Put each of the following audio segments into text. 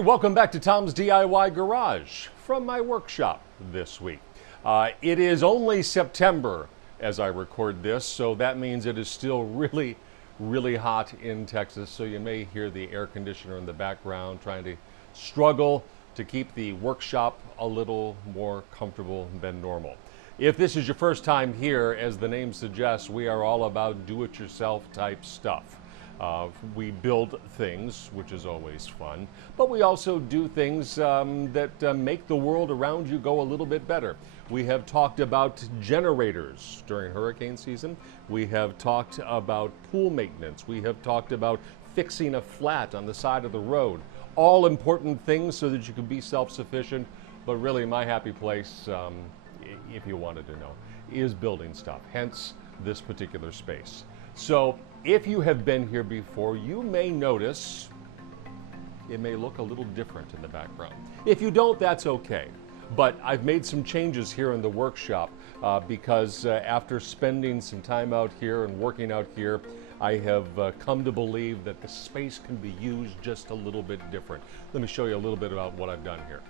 Hey, welcome back to Tom's DIY Garage from my workshop this week. It is only September as I record this, so that means it is still really hot in Texas. So you may hear the air conditioner in the background trying to struggle to keep the workshop a little more comfortable than normal. If this is your first time here, as the name suggests, we are all about do-it-yourself type stuff. We build things, which is always fun, but we also do things that make the world around you go a little bit better. We have talked about generators during hurricane season. We have talked about pool maintenance. We have talked about fixing a flat on the side of the road. All important things so that you can be self-sufficient, but really my happy place, if you wanted to know, is building stuff, hence this particular space. So if you have been here before, you may notice it may look a little different in the background. If you don't, that's okay. But I've made some changes here in the workshop because after spending some time out here and working out here, I have come to believe that the space can be used just a little bit different. Let me show you a little bit about what I've done here.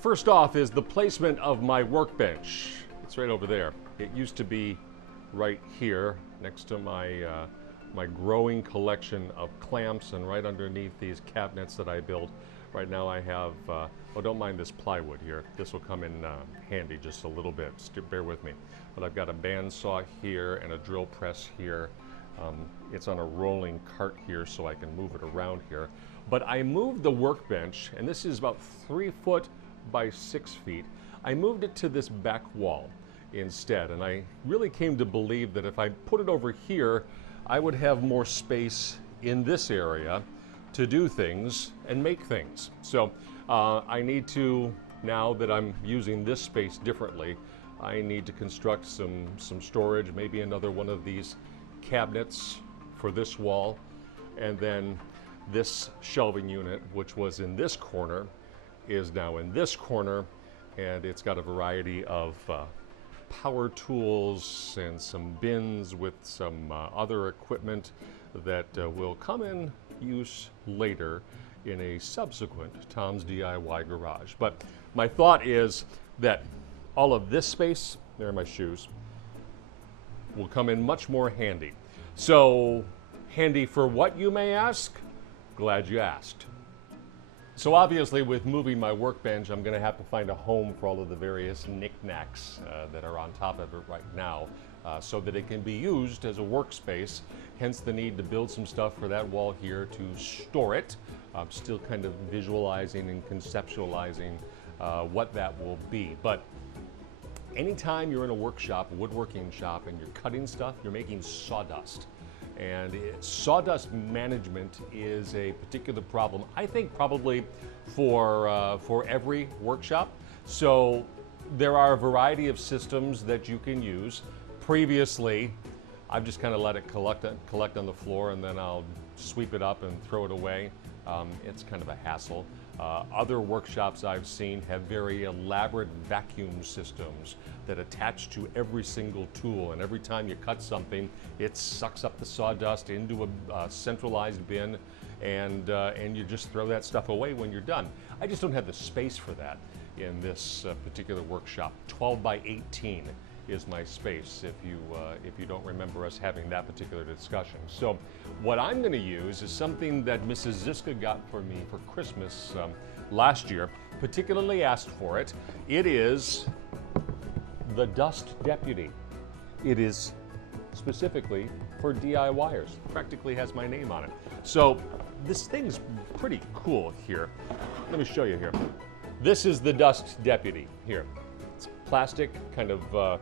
First off is the placement of my workbench. It's right over there. It used to be right here next to my my growing collection of clamps, and right underneath these cabinets that I built. Right now I have, oh, don't mind this plywood here. This will come in handy just a little bit, bear with me. But I've got a bandsaw here and a drill press here. It's on a rolling cart here so I can move it around here. But I moved the workbench, and this is about 3 foot by 6 feet. I moved it to this back wall instead, and I really came to believe that if I put it over here, I would have more space in this area to do things and make things. So I need to, now that I'm using this space differently, I need to construct some storage, maybe another one of these cabinets for this wall, and then this shelving unit, which was in this corner, is now in this corner, and it's got a variety of power tools and some bins with some other equipment that will come in use later in a subsequent Tom's DIY Garage. But my thought is that all of this space, there are my shoes, will come in much more handy. So handy for what, you may ask? Glad you asked. So obviously with moving my workbench, I'm going to have to find a home for all of the various knickknacks that are on top of it right now so that it can be used as a workspace, hence the need to build some stuff for that wall here to store it. I'm still kind of visualizing and conceptualizing what that will be. But anytime you're in a workshop, a woodworking shop, and you're cutting stuff, you're making sawdust. And sawdust management is a particular problem, I think probably for every workshop. So there are a variety of systems that you can use. Previously, I've just kind of let it collect on the floor, and then I'll sweep it up and throw it away. It's kind of a hassle. Other workshops I've seen have very elaborate vacuum systems that attach to every single tool, and every time you cut something, it sucks up the sawdust into a centralized bin, and you just throw that stuff away when you're done. I just don't have the space for that in this particular workshop. 12 by 18 is my space, if you don't remember us having that particular discussion. So what I'm going to use is something that Mrs. Zizka got for me for Christmas last year, particularly asked for it. It is the Dust Deputy. It is specifically for DIYers. Practically has my name on it. So this thing's pretty cool here. Let me show you here. This is the Dust Deputy here. It's plastic, kind of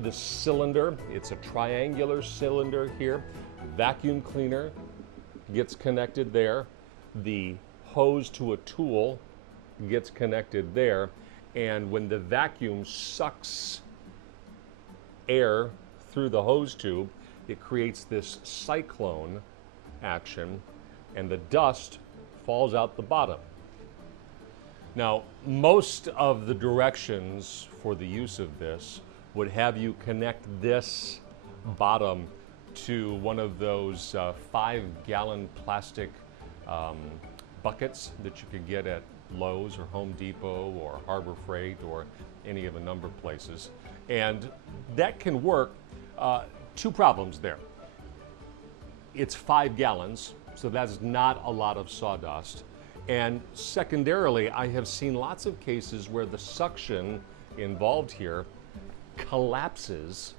this cylinder. It's a triangular cylinder here. Vacuum cleaner gets connected there. The hose to a tool gets connected there. And when the vacuum sucks air through the hose tube, it creates this cyclone action, and the dust falls out the bottom. Now, most of the directions for the use of this would have you connect this bottom to one of those 5-gallon plastic buckets that you can get at Lowe's or Home Depot or Harbor Freight or any of a number of places. And that can work. Two problems there. It's 5 gallons, so that's not a lot of sawdust. And secondarily, I have seen lots of cases where the suction involved here collapses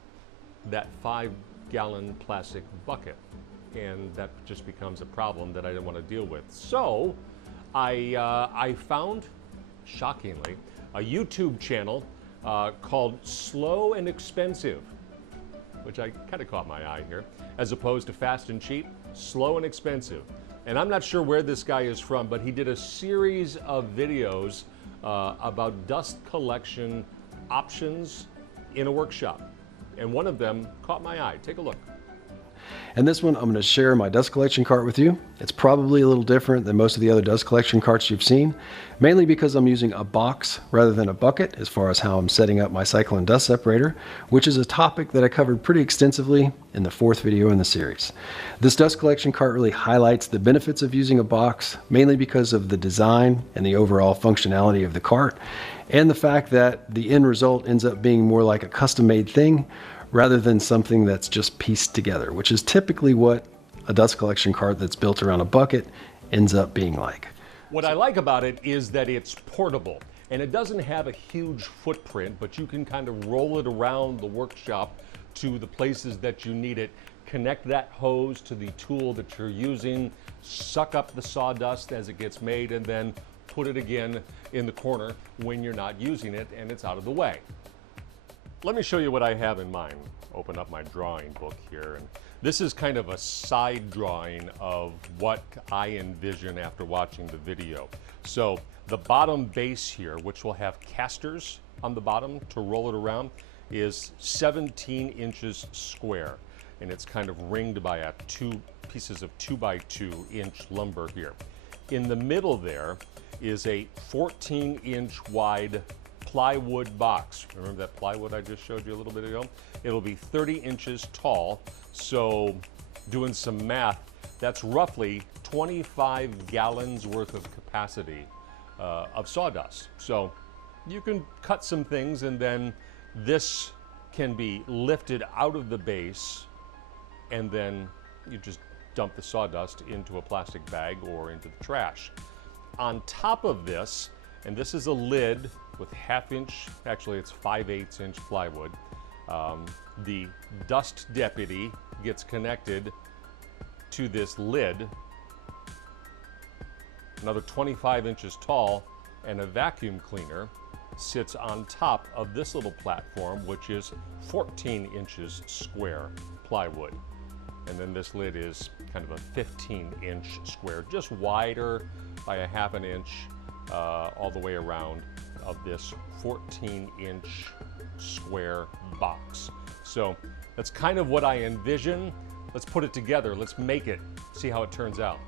that 5-gallon plastic bucket. And that just becomes a problem that I didn't want to deal with. So I found, shockingly, a YouTube channel called Slow and Expensive, which I kind of caught my eye here, as opposed to Fast and Cheap, Slow and Expensive. And I'm not sure where this guy is from, but he did a series of videos about dust collection options in a workshop. And one of them caught my eye. Take a look. And this one, I'm going to share my dust collection cart with you. It's probably a little different than most of the other dust collection carts you've seen, mainly because I'm using a box rather than a bucket as far as how I'm setting up my cycle and dust separator, which is a topic that I covered pretty extensively in the 4th video in the series. This dust collection cart really highlights the benefits of using a box, mainly because of the design and the overall functionality of the cart, and the fact that the end result ends up being more like a custom-made thing rather than something that's just pieced together, which is typically what a dust collection cart that's built around a bucket ends up being like. What I like about it is that it's portable, and it doesn't have a huge footprint, but you can kind of roll it around the workshop to the places that you need it, connect that hose to the tool that you're using, suck up the sawdust as it gets made, and then put it again in the corner when you're not using it and it's out of the way. Let me show you what I have in mind. Open up my drawing book here, and this is kind of a side drawing of what I envision after watching the video. So the bottom base here, which will have casters on the bottom to roll it around, is 17 inches square, and it's kind of ringed by 2 pieces of 2x2 inch lumber here. In the middle there is a 14-inch wide plywood box. Remember that plywood I just showed you a little bit ago? It'll be 30 inches tall, so doing some math, that's roughly 25 gallons worth of capacity of sawdust. So you can cut some things, and then this can be lifted out of the base, and then you just dump the sawdust into a plastic bag or into the trash. On top of this, and this is a lid with 1/2 inch, actually it's 5/8 inch plywood. The dust deputy gets connected to this lid, another 25 inches tall, and a vacuum cleaner sits on top of this little platform, which is 14 inches square plywood. And then this lid is kind of a 15-inch square, just wider by 1/2 inch all the way around of this 14-inch square box. So that's kind of what I envision. Let's put it together. Let's make it, see how it turns out.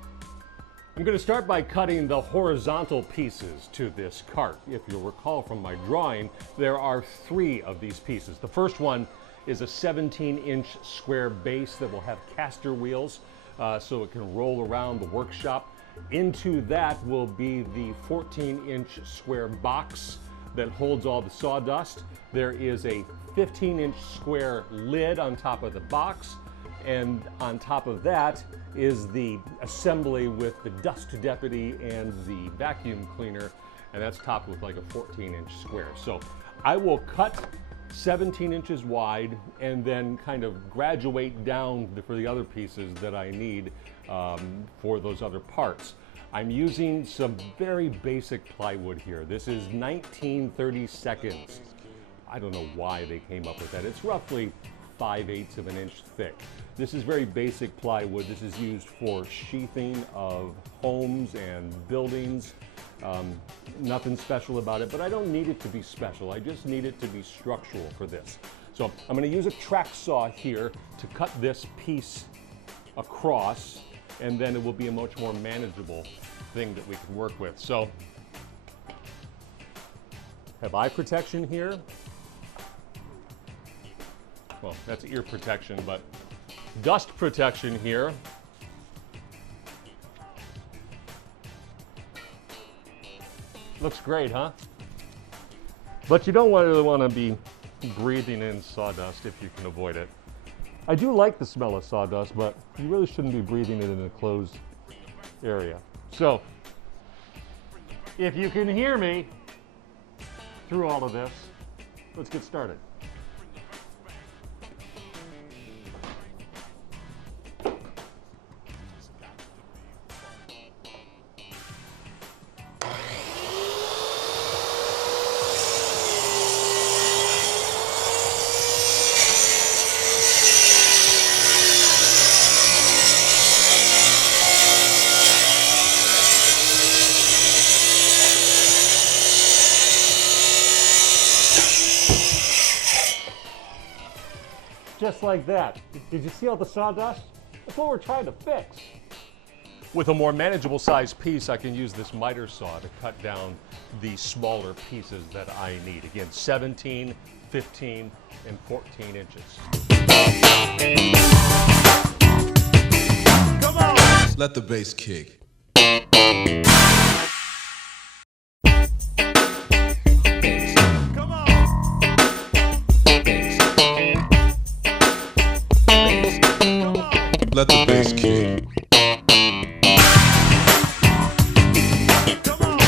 I'm going to start by cutting the horizontal pieces to this cart. If you'll recall from my drawing, there are 3 of these pieces. The first one is a 17-inch square base that will have caster wheels so it can roll around the workshop. Into that will be the 14-inch square box that holds all the sawdust. There is a 15-inch square lid on top of the box, and on top of that is the assembly with the dust deputy and the vacuum cleaner, and that's topped with like a 14-inch square. So I will cut 17 inches wide and then kind of graduate down for the other pieces that I need for those other parts. I'm using some very basic plywood here. This is 1932. I don't know why they came up with that. It's roughly 5/8 of an inch thick. This is very basic plywood. This is used for sheathing of homes and buildings. Nothing special about it, but I don't need it to be special. I just need it to be structural for this. So I'm going to use a track saw here to cut this piece across, and then it will be a much more manageable thing that we can work with. So have eye protection here. Well, that's ear protection, but dust protection here. Looks great, huh? But you don't really want to be breathing in sawdust if you can avoid it. I do like the smell of sawdust, but you really shouldn't be breathing it in a closed area. So, if you can hear me through all of this, let's get started. Just like that. Did you see all the sawdust? That's what we're trying to fix. With a more manageable size piece, I can use this miter saw to cut down the smaller pieces that I need. Again, 17, 15, and 14 inches. Come on! Let the bass kick. Let the bass kick. Come on.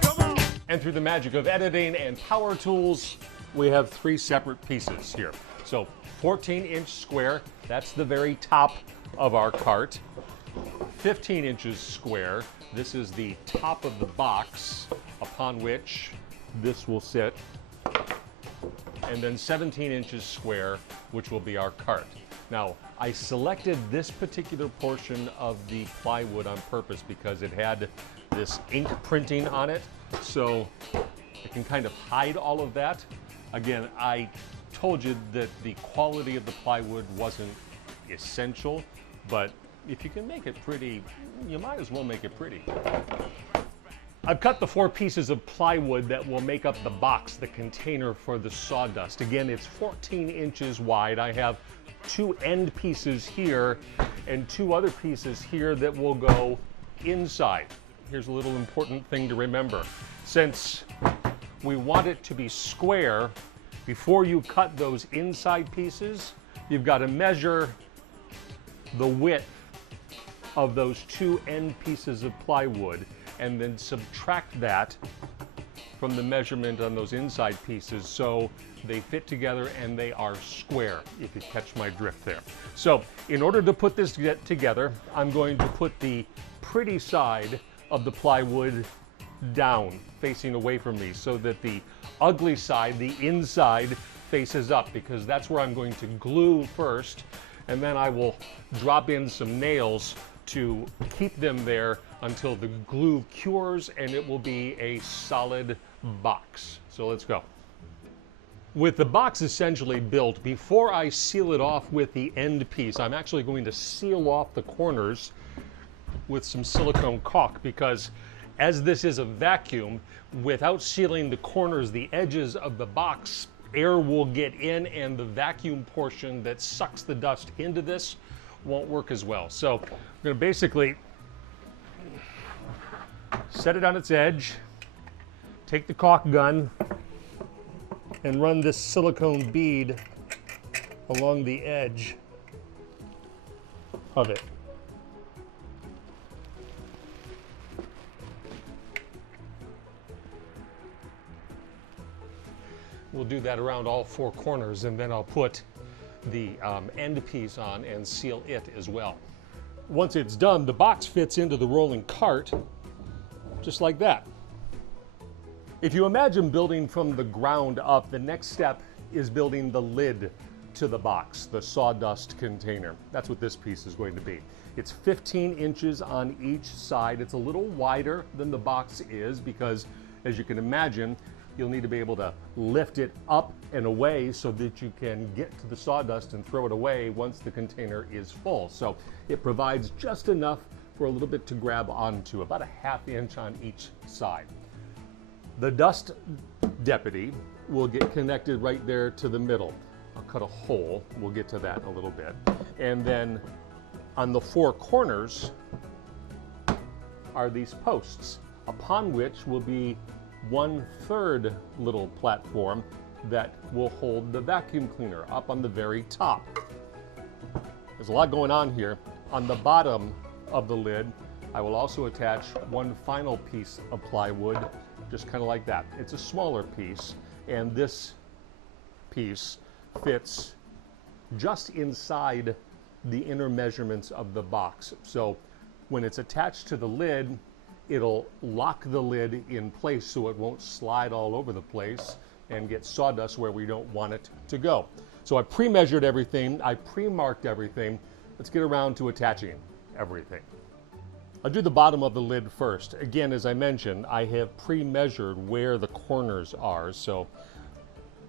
Come on. And through the magic of editing and power tools, we have 3 separate pieces here. So 14-inch square, that's the very top of our cart. 15 inches square, this is the top of the box upon which this will sit. And then 17 inches square, which will be our cart. Now, I selected this particular portion of the plywood on purpose because it had this ink printing on it, so it can kind of hide all of that. Again, I told you that the quality of the plywood wasn't essential, but if you can make it pretty, you might as well make it pretty. I've cut the 4 pieces of plywood that will make up the box, the container for the sawdust. Again, it's 14 inches wide. I have 2 end pieces here and 2 other pieces here that will go inside. Here's a little important thing to remember. Since we want it to be square, before you cut those inside pieces, you've got to measure the width of those 2 end pieces of plywood and then subtract that from the measurement on those inside pieces so they fit together and they are square, if you catch my drift there. So in order to put this together, I'm going to put the pretty side of the plywood down, facing away from me, so that the ugly side, the inside, faces up, because that's where I'm going to glue first, and then I will drop in some nails to keep them there until the glue cures and it will be a solid box. So let's go. With the box essentially built, before I seal it off with the end piece, I'm actually going to seal off the corners with some silicone caulk, because as this is a vacuum, without sealing the corners, the edges of the box, air will get in and the vacuum portion that sucks the dust into this won't work as well. So I'm going to basically set it on its edge, take the caulk gun, and run this silicone bead along the edge of it. We'll do that around all 4 corners, and then I'll put the end piece on and seal it as well. Once it's done, the box fits into the rolling cart just like that. If you imagine building from the ground up, the next step is building the lid to the box, the sawdust container. That's what this piece is going to be. It's 15 inches on each side. It's a little wider than the box is because, as you can imagine, you'll need to be able to lift it up and away so that you can get to the sawdust and throw it away once the container is full. So it provides just enough for a little bit to grab onto, about a ½ inch on each side. The dust deputy will get connected right there to the middle. I'll cut a hole, we'll get to that in a little bit. And then On the four corners are these posts, upon which will be 1/3 little platform that will hold the vacuum cleaner up on the very top. There's a lot going on here. On the bottom of the lid, I will also attach one final piece of plywood, just kind of like that. It's a smaller piece, and this piece fits just inside the inner measurements of the box. So when it's attached to the lid, it'll lock the lid in place so it won't slide all over the place and get sawdust where we don't want it to go. So I pre-measured everything, I pre-marked everything. Let's get around to attaching everything. I'll do the bottom of the lid first. Again, as I mentioned, I have pre-measured where the corners are. So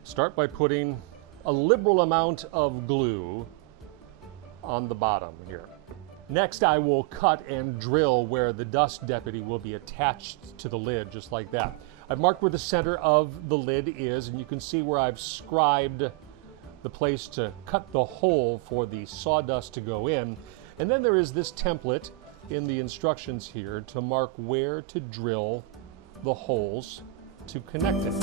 start by putting a liberal amount of glue on the bottom here. Next, I will cut and drill where the dust deputy will be attached to the lid, just like that. I've marked where the center of the lid is, and you can see where I've scribed the place to cut the hole for the sawdust to go in. And then there is this template in the instructions here to mark where to drill the holes to connect it.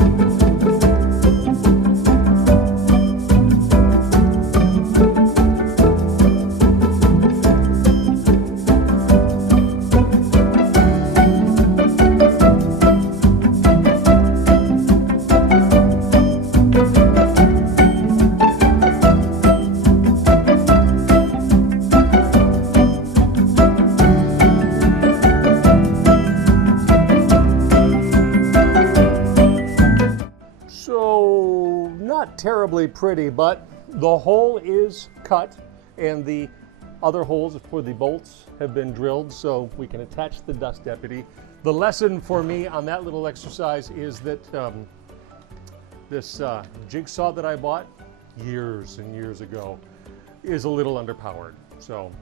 Not terribly pretty, but the hole is cut and the other holes for the bolts have been drilled so we can attach the dust deputy. The lesson for me on that little exercise is that this jigsaw that I bought years and years ago is a little underpowered, so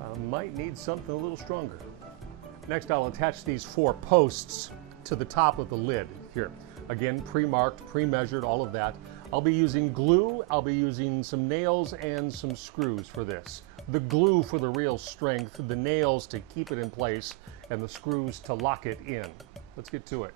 I might need something a little stronger. Next, I'll attach these four posts to the top of the lid here. Again, pre-marked, pre-measured, all of that. I'll be using glue, I'll be using some nails and some screws for this. The glue for the real strength, the nails to keep it in place, and the screws to lock it in. Let's get to it.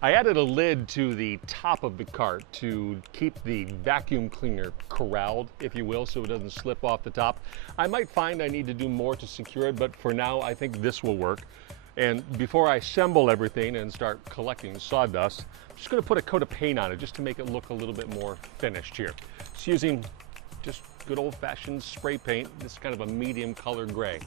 I added a lid to the top of the cart to keep the vacuum cleaner corralled, if you will, so it doesn't slip off the top. I might find I need to do more to secure it, but for now I think this will work. And before I assemble everything and start collecting sawdust, I'm just going to put a coat of paint on it just to make it look a little bit more finished here. Just using just good old-fashioned spray paint. This is kind of a medium color gray.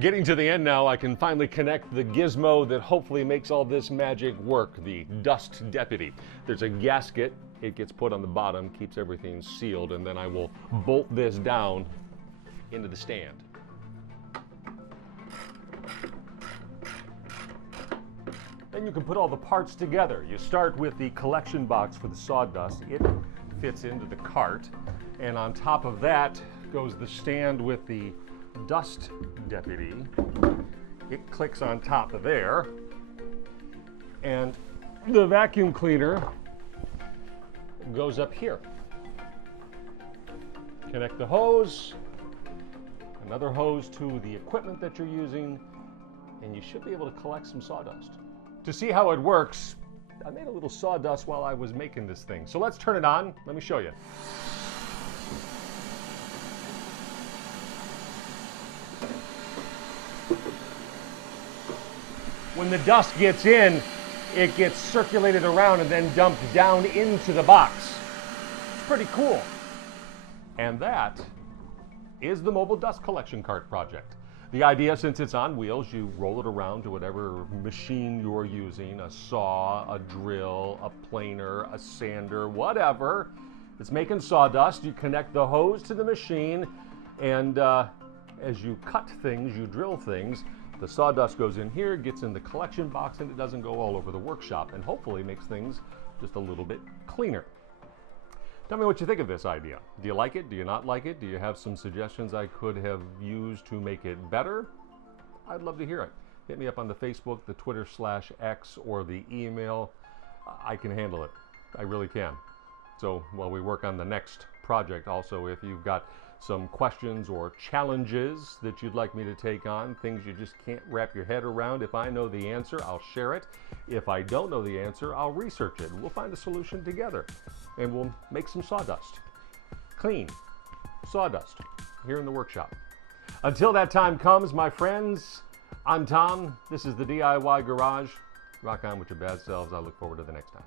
Getting to the end now, I can finally connect the gizmo that hopefully makes all this magic work, the dust deputy. There's a gasket, it gets put on the bottom, keeps everything sealed, and then I will bolt this down into the stand. Then you can put all the parts together. You start with the collection box for the sawdust. It fits into the cart, and on top of that goes the stand with the dust deputy. It clicks on top of there, and the vacuum cleaner goes up here. Connect the hose, another hose to the equipment that you're using, and you should be able to collect some sawdust. To see how it works, I made a little sawdust while I was making this thing. So let's turn it on. Let me show you. When the dust gets in, it gets circulated around and then dumped down into the box. It's pretty cool. And that is the mobile dust collection cart project. The idea, since it's on wheels, you roll it around to whatever machine you're using, a saw, a drill, a planer, a sander, whatever. It's making sawdust. You connect the hose to the machine, and as you cut things, you drill things, the sawdust goes in here, gets in the collection box, and it doesn't go all over the workshop, and hopefully makes things just a little bit cleaner. Tell me what you think of this idea. Do you like it? Do you not like it? Do you have some suggestions I could have used to make it better? I'd love to hear it. Hit me up on the Facebook, the Twitter/X, or the email. I can handle it. I really can. So while we work on the next project, also, if you've got some questions or challenges that you'd like me to take on, things you just can't wrap your head around, if I know the answer, I'll share it. If I don't know the answer, I'll research it. We'll find a solution together, and we'll make some sawdust. Clean sawdust here in the workshop. Until that time comes, my friends, I'm Tom. This is the DIY Garage. Rock on with your bad selves. I look forward to the next time.